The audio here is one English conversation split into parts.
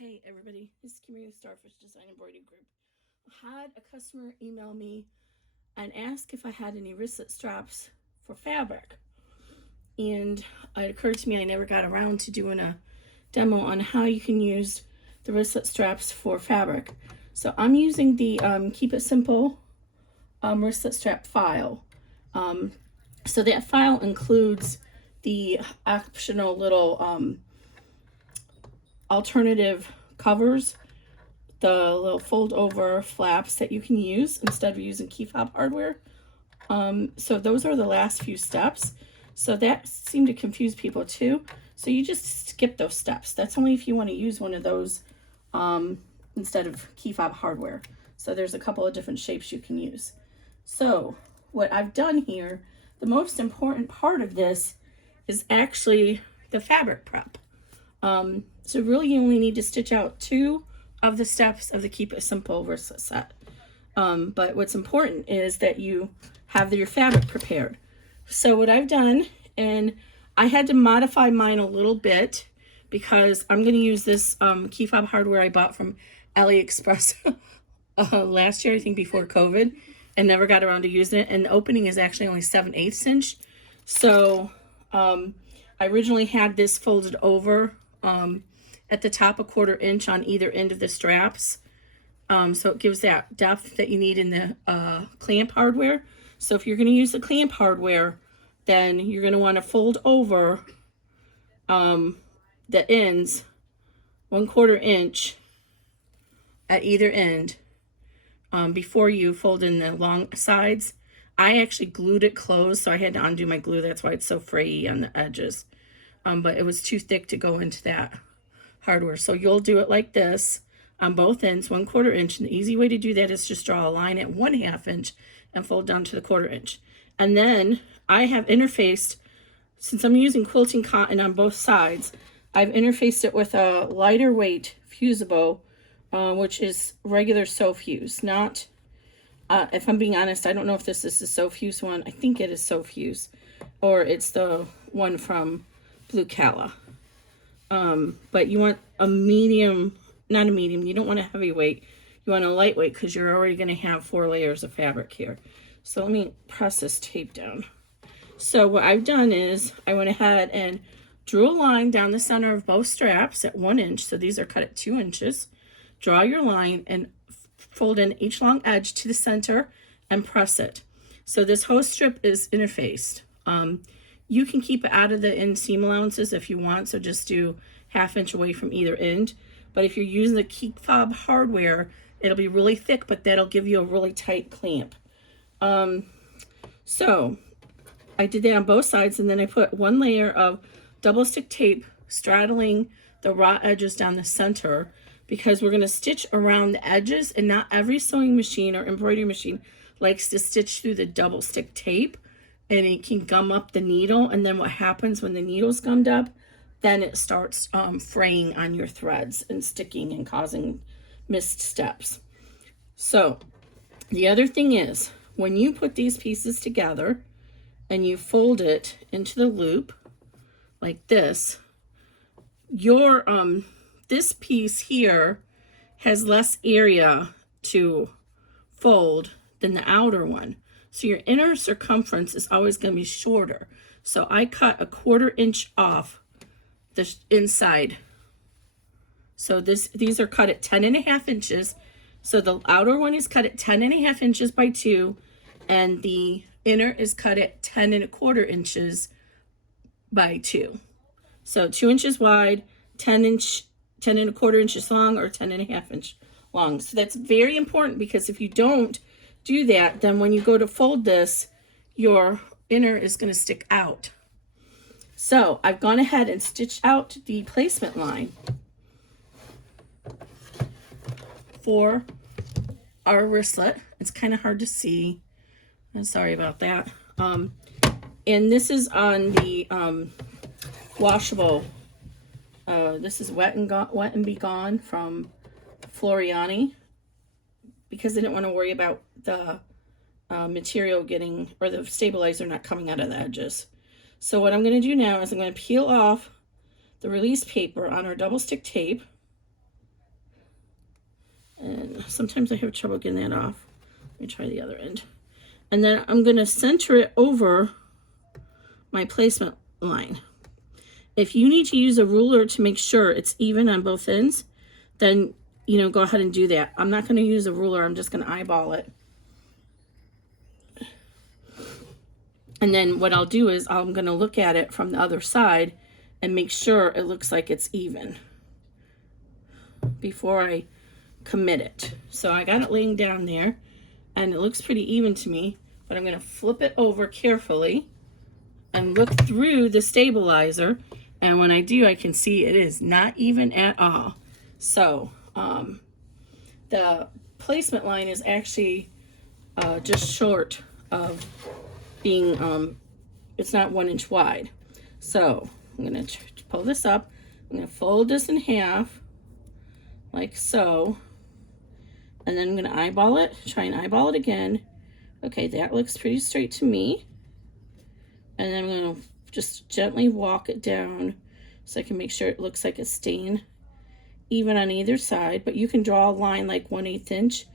Hey everybody, this is Kimmy with Starfish Design Embroidery Group. I had a customer email me and ask if I had any wristlet straps for fabric. And it occurred to me I never got around to doing a demo on how you can use the wristlet straps for fabric. So I'm using the Keep It Simple wristlet strap file. So that file includes the optional little alternative covers, the little fold over flaps that you can use instead of using key fob hardware. So those are the last few steps. So that seemed to confuse people too. So you just skip those steps. That's only if you want to use one of those instead of key fob hardware. So there's a couple of different shapes you can use. So what I've done here, the most important part of this is actually the fabric prep. So really you only need to stitch out 2 of the steps of the Keep It Simple wristlet set. But what's important is that you have your fabric prepared. So what I've done, and I had to modify mine a little bit because I'm going to use this key fob hardware I bought from AliExpress last year, I think before COVID, and never got around to using it. And the opening is actually only 7/8 inch. So I originally had this folded over at the top 1/4 inch on either end of the straps. So it gives that depth that you need in the clamp hardware. So if you're going to use the clamp hardware, then you're going to want to fold over the ends 1/4 inch at either end before you fold in the long sides. I actually glued it closed, so I had to undo my glue. That's why it's so frayy on the edges. But it was too thick to go into that hardware. So you'll do it like this on both ends, 1/4 inch. And the easy way to do that is just draw a line at 1/2 inch and fold down to the 1/4 inch. And then I have interfaced, since I'm using quilting cotton on both sides, I've interfaced it with a lighter weight fusible, which is regular Sewfuse. Not, if I'm being honest, I don't know if this is the Sewfuse one. I think it is Sewfuse, or it's the one from Blue Calla. But you want a medium, not a medium, you don't want a heavyweight, you want a lightweight because you're already going to have 4 layers of fabric here. So let me press this tape down. So what I've done is I went ahead and drew a line down the center of both straps at 1 inch. So these are cut at 2 inches. Draw your line and fold in each long edge to the center and press it. So this whole strip is interfaced. You can keep it out of the inseam allowances if you want, so just do 1/2 inch away from either end. But if you're using the key fob hardware, it'll be really thick, but that'll give you a really tight clamp. So I did that on both sides, and then I put 1 layer of double stick tape straddling the raw edges down the center, because we're going to stitch around the edges, and not every sewing machine or embroidery machine likes to stitch through the double stick tape, and it can gum up the needle. And then what happens when the needle's gummed up, then it starts fraying on your threads and sticking and causing missed steps. So the other thing is, when you put these pieces together and you fold it into the loop like this, your this piece here has less area to fold than the outer one. So your inner circumference is always going to be shorter. So I cut 1/4 inch off the inside. So these are cut at 10.5 inches. So the outer one is cut at 10.5 inches by 2, and the inner is cut at 10.25 inches by 2. So 2 inches wide, 10.25 inches long, or 10.5 inch long. So that's very important, because if you don't do that, then when you go to fold this, your inner is going to stick out. So I've gone ahead and stitched out the placement line for our wristlet. It's kind of hard to see. I'm sorry about that. And this is on the washable. This is Wet and Be Gone from Floriani, because I didn't want to worry about the material getting, or the stabilizer not coming out of the edges. So what I'm going to do now is I'm going to peel off the release paper on our double stick tape, And sometimes I have trouble getting that off. Let me try the other end. And then I'm going to center it over my placement line. If you need to use a ruler to make sure it's even on both ends, then, you know, go ahead and do that. I'm not going to use a ruler. I'm just going to eyeball it. And then what I'll do is I'm going to look at it from the other side and make sure it looks like it's even before I commit it. So I got it laying down there and it looks pretty even to me, but I'm going to flip it over carefully and look through the stabilizer. And when I do, I can see it is not even at all. So the placement line is actually just short of being, it's not 1 inch wide. So I'm going to pull this up. I'm going to fold this in half like so. And then I'm going to eyeball it, try and eyeball it again. Okay, that looks pretty straight to me. And then I'm going to just gently walk it down so I can make sure it looks like it's staying even on either side. But you can draw a line like 1/8 inch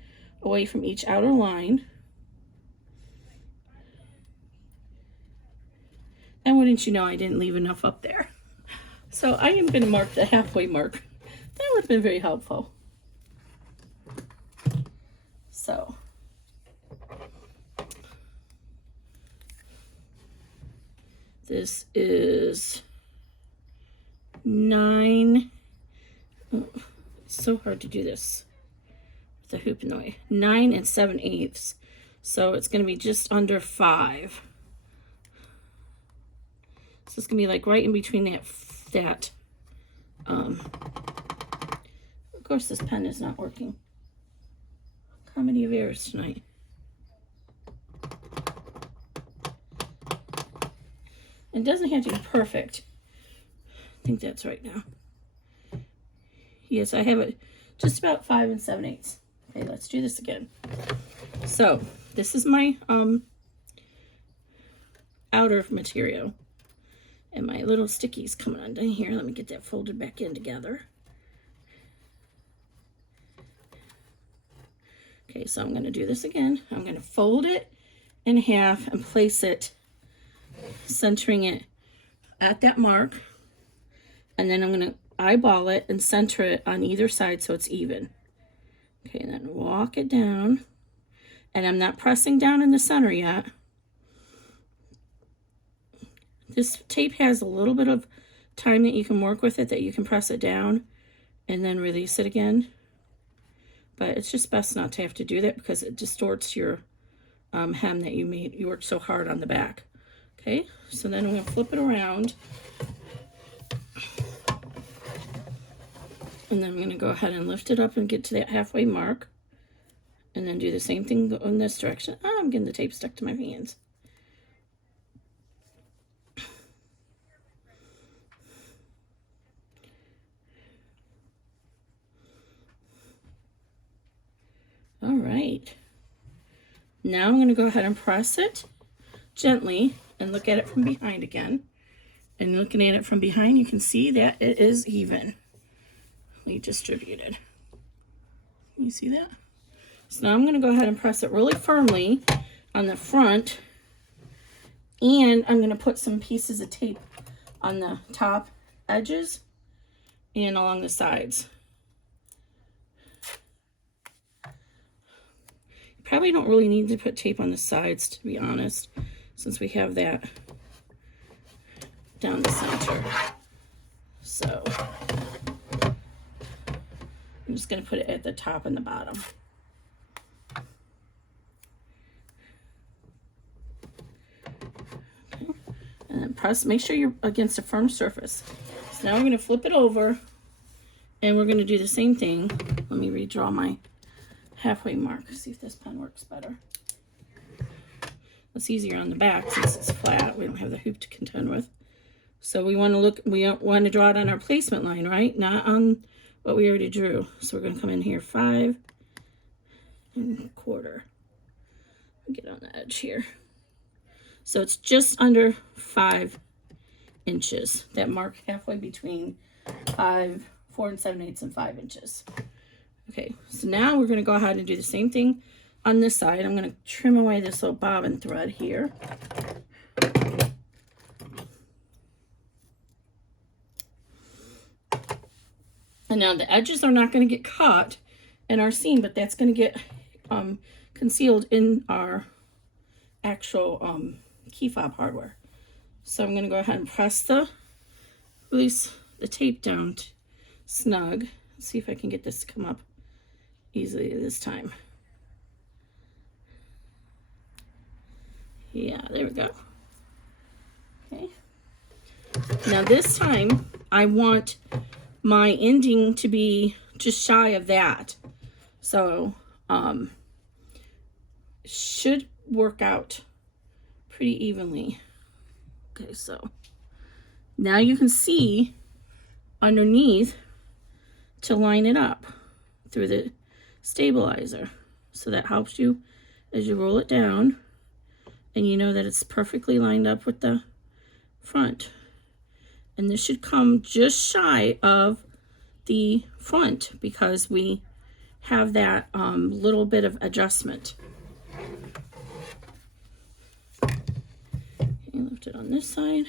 away from each outer line. And wouldn't you know, I didn't leave enough up there. So I am going to mark the halfway mark. That would have been very helpful. So this is 9. Oh, it's so hard to do this with the hoop in the way. 9 7/8. So it's going to be just under 5. So it's gonna be like right in between that. Of course, this pen is not working. Comedy of errors tonight. It doesn't have to be perfect. I think that's right now. Yes, I have it just about 5 7/8. Okay, let's do this again. So this is my outer material. And my little stickies coming undone here. Let me get that folded back in together. Okay, so I'm going to do this again. I'm going to fold it in half and place it, centering it at that mark. And then I'm going to eyeball it and center it on either side so it's even. Okay, and then walk it down. And I'm not pressing down in the center yet. This tape has a little bit of time that you can work with it, that you can press it down and then release it again. But it's just best not to have to do that because it distorts your hem that you worked so hard on the back. Okay, so then I'm going to flip it around. And then I'm going to go ahead and lift it up and get to that halfway mark. And then do the same thing in this direction. Oh, I'm getting the tape stuck to my hands. All right, now I'm going to go ahead and press it gently and look at it from behind again. And looking at it from behind, you can see that it is evenly distributed. You see that? So now I'm going to go ahead and press it really firmly on the front, and I'm going to put some pieces of tape on the top edges and along the sides. Probably don't really need to put tape on the sides, to be honest, since we have that down the center. So I'm just going to put it at the top and the bottom. Okay. And then press, make sure you're against a firm surface. So now we're going to flip it over and we're going to do the same thing. Let me redraw my halfway mark, see if this pen works better. It's easier on the back since it's flat. We don't have the hoop to contend with. So we want to draw it on our placement line, right? Not on what we already drew. So we're going to come in here 5 1/4. Get on the edge here. So it's just under 5 inches. That mark halfway between 4 7/8 and 5 inches. Okay, so now we're going to go ahead and do the same thing on this side. I'm going to trim away this little bobbin thread here. And now the edges are not going to get caught in our seam, but that's going to get concealed in our actual key fob hardware. So I'm going to go ahead and release the tape down snug. Let's see if I can get this to come up easily this time. Yeah, there we go. Okay. Now this time I want my ending to be just shy of that. So should work out pretty evenly. Okay, so now you can see underneath to line it up through the stabilizer. So that helps you as you roll it down, and you know that it's perfectly lined up with the front. And this should come just shy of the front because we have that little bit of adjustment. Okay, lift it on this side.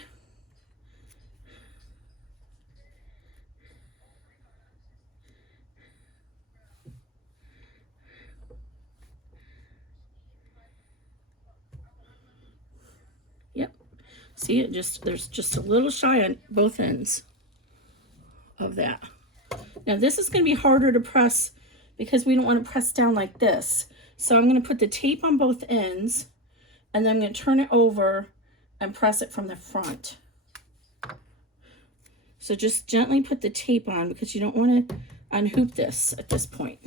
Yep. See it there's just a little shy on both ends of that. Now this is going to be harder to press because we don't want to press down like this. So I'm going to put the tape on both ends, and then I'm going to turn it over and press it from the front. So just gently put the tape on because you don't want to unhoop this at this point.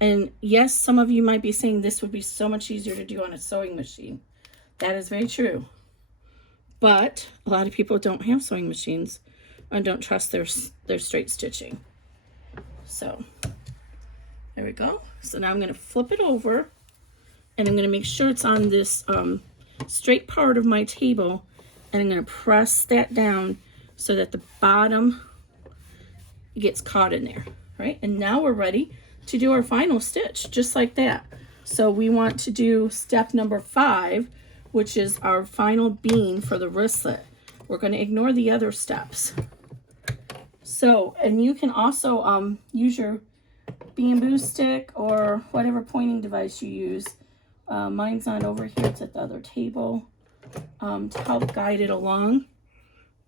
And yes, some of you might be saying this would be so much easier to do on a sewing machine. That is very true. But a lot of people don't have sewing machines and don't trust their straight stitching. So there we go. So now I'm going to flip it over, and I'm going to make sure it's on this straight part of my table, and I'm going to press that down so that the bottom gets caught in there, right? And now we're ready to do our final stitch, just like that. So we want to do step number 5, which is our final bean for the wristlet. We're going to ignore the other steps. So, and you can also use your bamboo stick or whatever pointing device you use. Mine's not over here, it's at the other table, to help guide it along.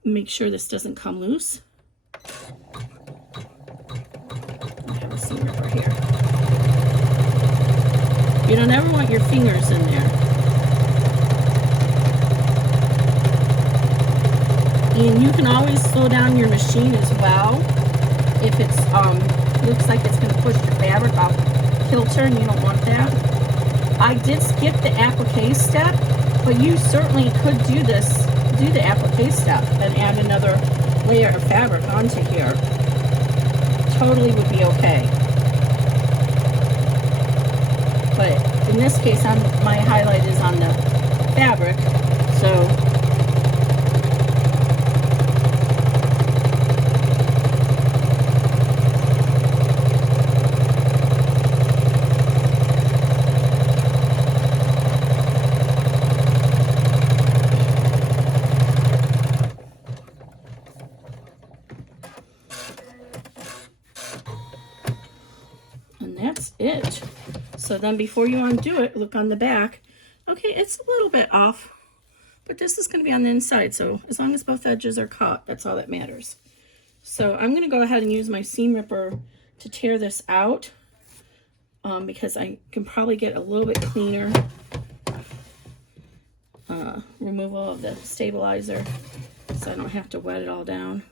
Make sure this doesn't come loose. I have a seam ripper here. You don't ever want your fingers in there. And you can always slow down your machine as well if it's looks like it's going to push your fabric off kilter and you don't want that. I did skip the applique step, but you certainly could do the applique step and add another layer of fabric onto here. Totally would be okay. But in this case, my highlight is on the fabric, so it. So then before you undo it, look on the back. Okay, it's a little bit off, but this is going to be on the inside, so as long as both edges are caught, that's all that matters. So I'm going to go ahead and use my seam ripper to tear this out, because I can probably get a little bit cleaner removal of the stabilizer, so I don't have to wet it all down.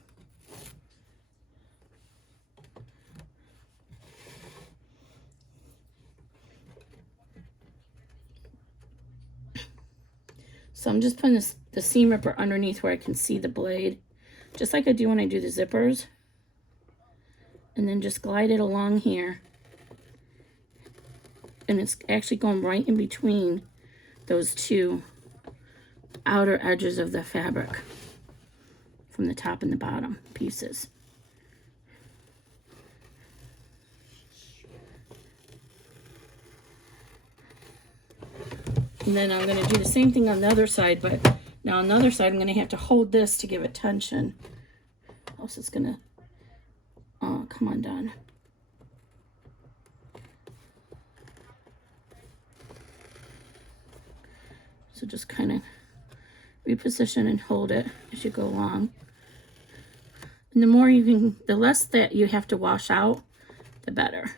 So I'm just putting the seam ripper underneath where I can see the blade, just like I do when I do the zippers. And then just glide it along here. And it's actually going right in between those two outer edges of the fabric from the top and the bottom pieces. And then I'm going to do the same thing on the other side, but now on the other side I'm going to have to hold this to give it tension. Else it's going to come undone. So just kind of reposition and hold it as you go along. And the more you can, the less that you have to wash out, the better.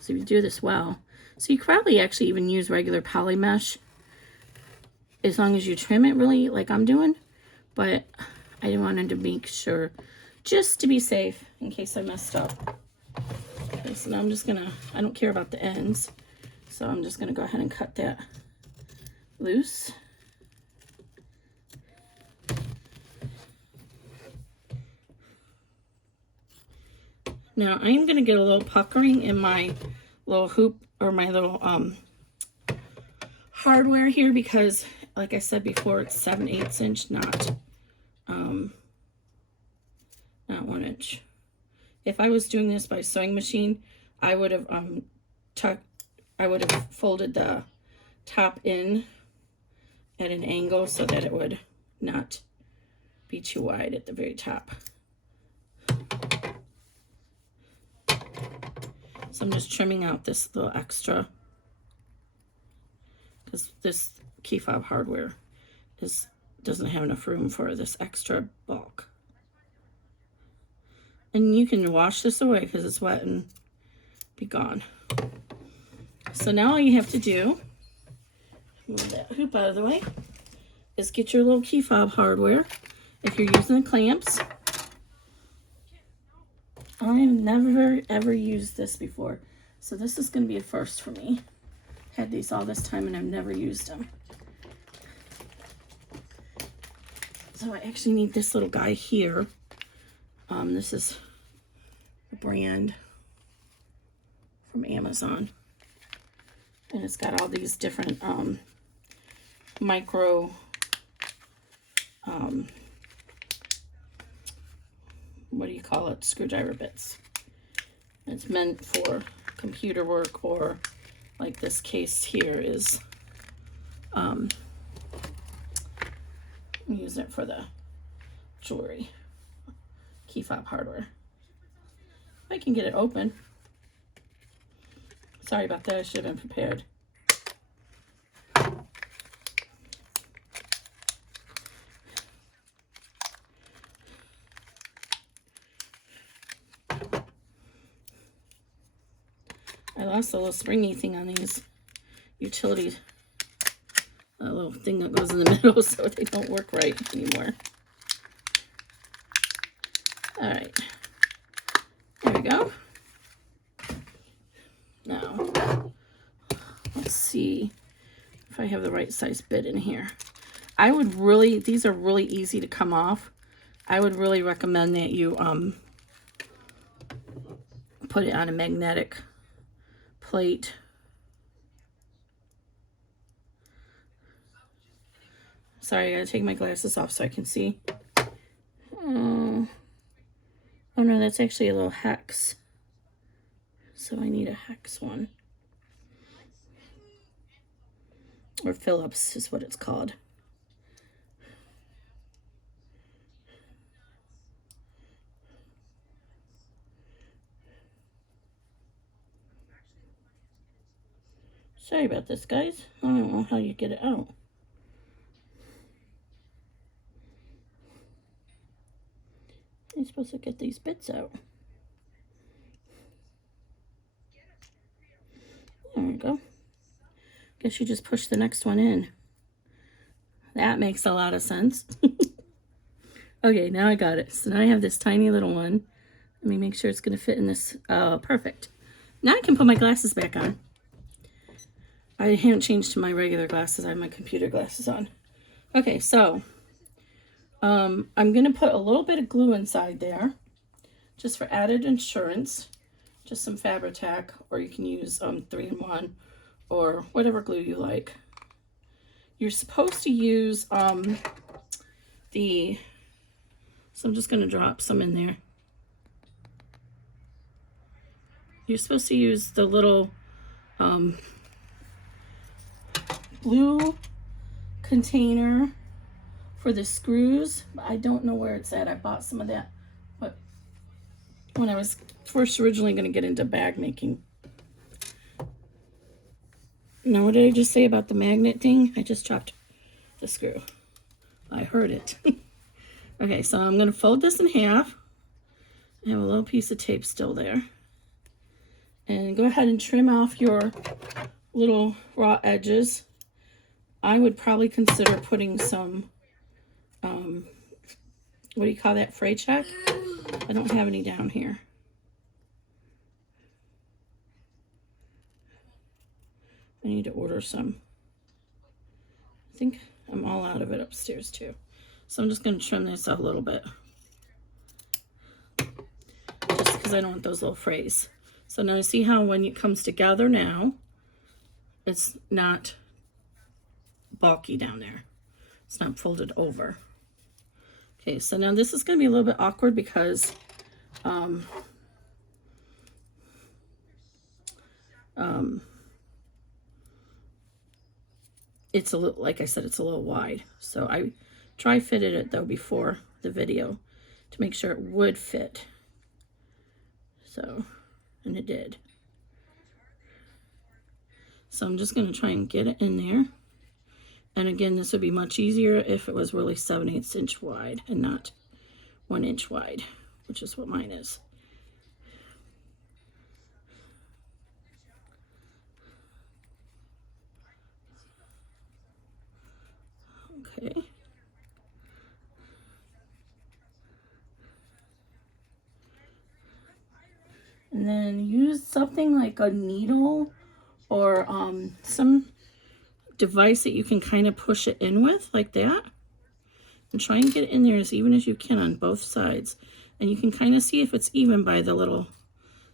So if you do this well, so you could probably actually even use regular poly mesh as long as you trim it really like I'm doing, but I wanted to make sure just to be safe in case I messed up. Okay, so now I'm just gonna, I don't care about the ends, so I'm just gonna go ahead and cut that loose. Now I'm gonna get a little puckering in my little hoop or my little hardware here because, like I said before, it's 7/8 inch, not 1 inch. If I was doing this by sewing machine, I would have folded the top in at an angle so that it would not be too wide at the very top. So I'm just trimming out this little extra because this key fob hardware doesn't have enough room for this extra bulk. And you can wash this away because it's wet and be gone. So now all you have to do, move that hoop out of the way, is get your little key fob hardware. If you're using the clamps, I've never ever used this before, so this is going to be a first for me. Had these all this time and I've never used them. So I actually need this little guy here. This is a brand from Amazon, and it's got all these different micro what do you call it, screwdriver bits. It's meant for computer work, or like this case here is I'm using it for the jewelry key fob hardware. If I can get it open. Sorry about that, I should have been prepared. I lost a little springy thing on these utilities. A little thing that goes in the middle, so they don't work right anymore. All right, there we go. Now, let's see if I have the right size bit in here. I would really, these are really easy to come off. I would really recommend that you put it on a magnetic plate. Sorry, I gotta take my glasses off so I can see. Oh no, that's actually a little hex. So I need a hex one. Or Phillips is what it's called. Sorry about this, guys. I don't know how you get it out. You're supposed to get these bits out. There we go. Guess you just push the next one in. That makes a lot of sense. Okay, now I got it. So now I have this tiny little one. Let me make sure it's going to fit in this. Oh, perfect. Now I can put my glasses back on. I haven't changed to my regular glasses. I have my computer glasses on. Okay, so I'm going to put a little bit of glue inside there just for added insurance. Just some Fabri-Tac, or you can use 3-in-1 or whatever glue you like. You're supposed to use so I'm just going to drop some in there. You're supposed to use the little blue container for the screws. I don't know where it's at. I bought some of that, but when I was first originally going to get into bag making. Now, what did I just say about the magnet thing? I just chopped the screw. I heard it. Okay, so I'm going to fold this in half. I have a little piece of tape still there. And go ahead and trim off your little raw edges. I would probably consider putting some, what do you call that, fray check? I don't have any down here. I need to order some. I think I'm all out of it upstairs too. So I'm just going to trim this out a little bit. Just because I don't want those little frays. So now you see how when it comes together now, it's not bulky down there. It's not folded over. Okay, so now this is going to be a little bit awkward because it's a little, like I said, it's a little wide. So I try fitted it though before the video to make sure it would fit. So, and it did. So I'm just going to try and get it in there. And again, this would be much easier if it was really 7/8 inch wide and not 1 inch wide, which is what mine is. Okay. And then use something like a needle or some device that you can kind of push it in with like that. And try and get it in there as even as you can on both sides. And you can kind of see if it's even by the little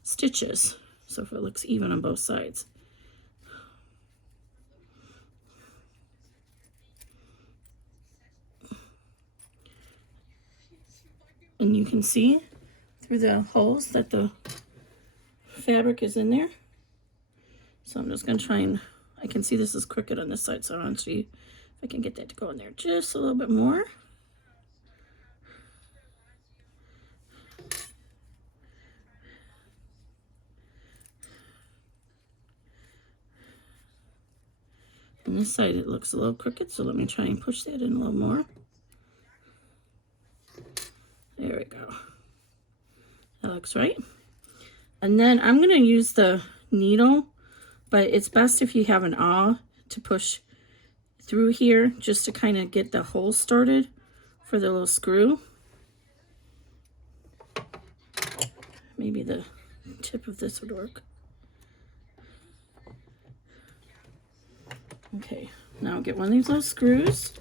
stitches. So if it looks even on both sides. And you can see through the holes that the fabric is in there. So I'm just going to try and, I can see this is crooked on this side, so I want to see if I can get that to go in there just a little bit more. On this side it looks a little crooked, so let me try and push that in a little more. There we go. That looks right. And then I'm going to use the needle, but it's best if you have an awl to push through here just to kind of get the hole started for the little screw. Maybe the tip of this would work. Okay, now get one of these little screws.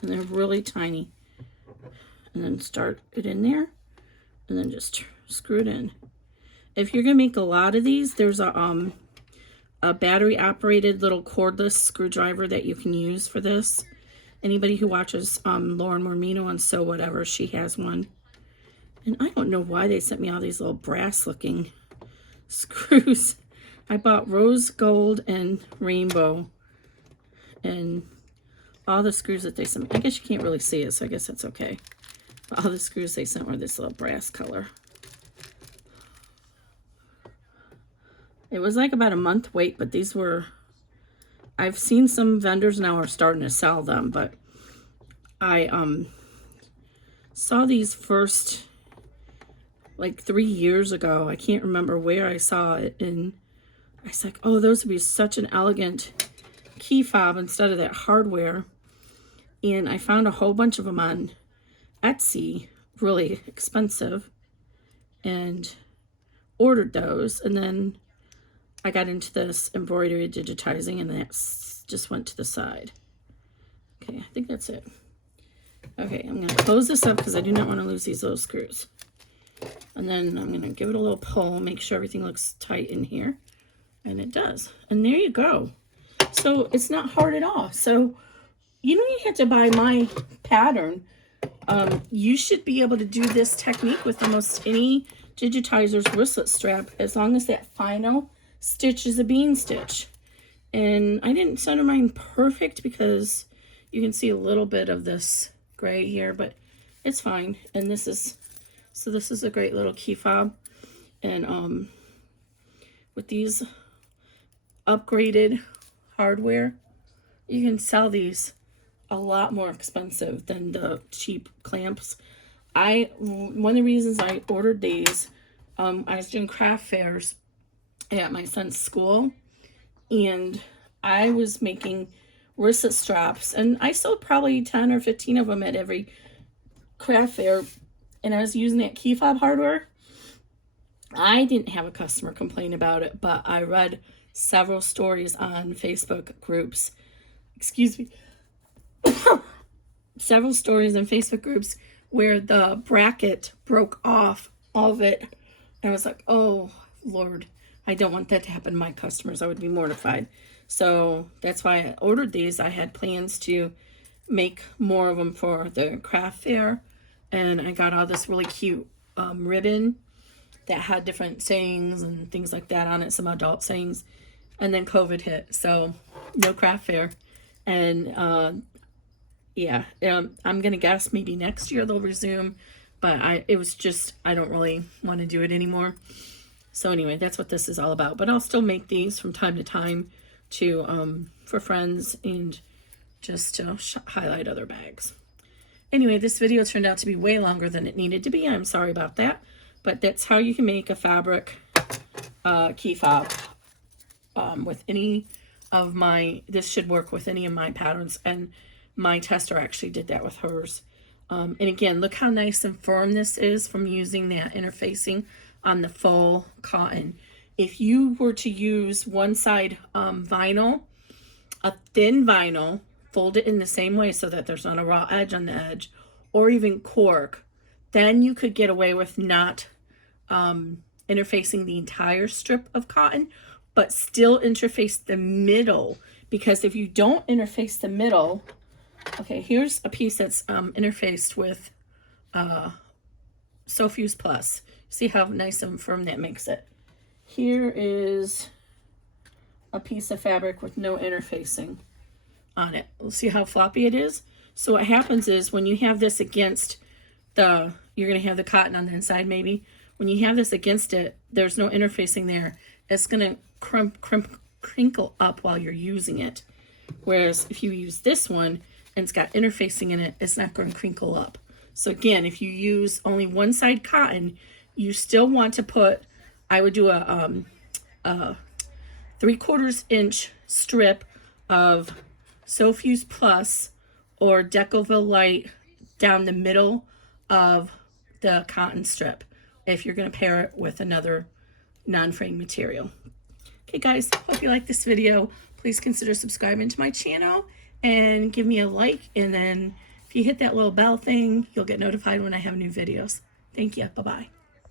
And they're really tiny. And then start it in there. And then just screw it in. If you're going to make a lot of these, there's a battery operated little cordless screwdriver that you can use for this. Anybody who watches Lauren Mormino on Sew Whatever, she has one. And I don't know why they sent me all these little brass looking screws. I bought rose gold and rainbow and all the screws that they sent me. I guess you can't really see it, so I guess that's okay. But all the screws they sent were this little brass color. It was like about a month wait, but these were, I've seen some vendors now are starting to sell them, but I saw these first like 3 years ago. I can't remember where I saw it, and I was like, oh, those would be such an elegant key fob instead of that hardware. And I found a whole bunch of them on Etsy, really expensive, and ordered those. And then I got into this embroidery digitizing, and that just went to the side. Okay, I think that's it. Okay, I'm going to close this up because I do not want to lose these little screws. And then I'm going to give it a little pull, make sure everything looks tight in here. And it does. And there you go. So it's not hard at all. So you don't even have to buy my pattern. You should be able to do this technique with almost any digitizer's wristlet strap, as long as that final stitch is a bean stitch. And I didn't center mine perfect because you can see a little bit of this gray here, but it's fine. And this is, so this is a great little key fob. And with these upgraded hardware, you can sell these a lot more expensive than the cheap clamps. One of the reasons I ordered these, I was doing craft fairs at my son's school, and I was making wristlet straps, and I sold probably 10 or 15 of them at every craft fair, and I was using that key fob hardware. I didn't have a customer complain about it, but I read several stories on Facebook groups, excuse me, several stories in Facebook groups where the bracket broke off of it. And I was like, oh, Lord, I don't want that to happen to my customers. I would be mortified. So that's why I ordered these. I had plans to make more of them for the craft fair. And I got all this really cute ribbon that had different sayings and things like that on it, some adult sayings. And then COVID hit, so no craft fair. And yeah, I'm gonna guess maybe next year they'll resume, but it was just, I don't really want to do it anymore. So anyway, that's what this is all about. But I'll still make these from time to time to for friends and just to highlight other bags. Anyway, this video turned out to be way longer than it needed to be. I'm sorry about that, but that's how you can make a fabric key fob with any of my, this should work with any of my patterns, and my tester actually did that with hers. And again, look how nice and firm this is from using that interfacing on the full cotton. If you were to use one side vinyl, a thin vinyl, fold it in the same way so that there's not a raw edge on the edge, or even cork, then you could get away with not interfacing the entire strip of cotton, but still interface the middle. Because if you don't interface the middle, okay, here's a piece that's interfaced with Sewfuse Plus. See how nice and firm that makes it. Here is a piece of fabric with no interfacing on it. We'll see how floppy it is. So what happens is when you have this against the, you're going to have the cotton on the inside maybe. When you have this against it, there's no interfacing there. It's going to crinkle up while you're using it. Whereas if you use this one and it's got interfacing in it, it's not going to crinkle up. So again, if you use only one side cotton, you still want to put, I would do a 3/4 inch strip of Sewfuse Plus or Decoville Light down the middle of the cotton strip if you're going to pair it with another non-frame material. Okay guys, hope you like this video. Please consider subscribing to my channel and give me a like, and then if you hit that little bell thing, you'll get notified when I have new videos. Thank you. Bye-bye.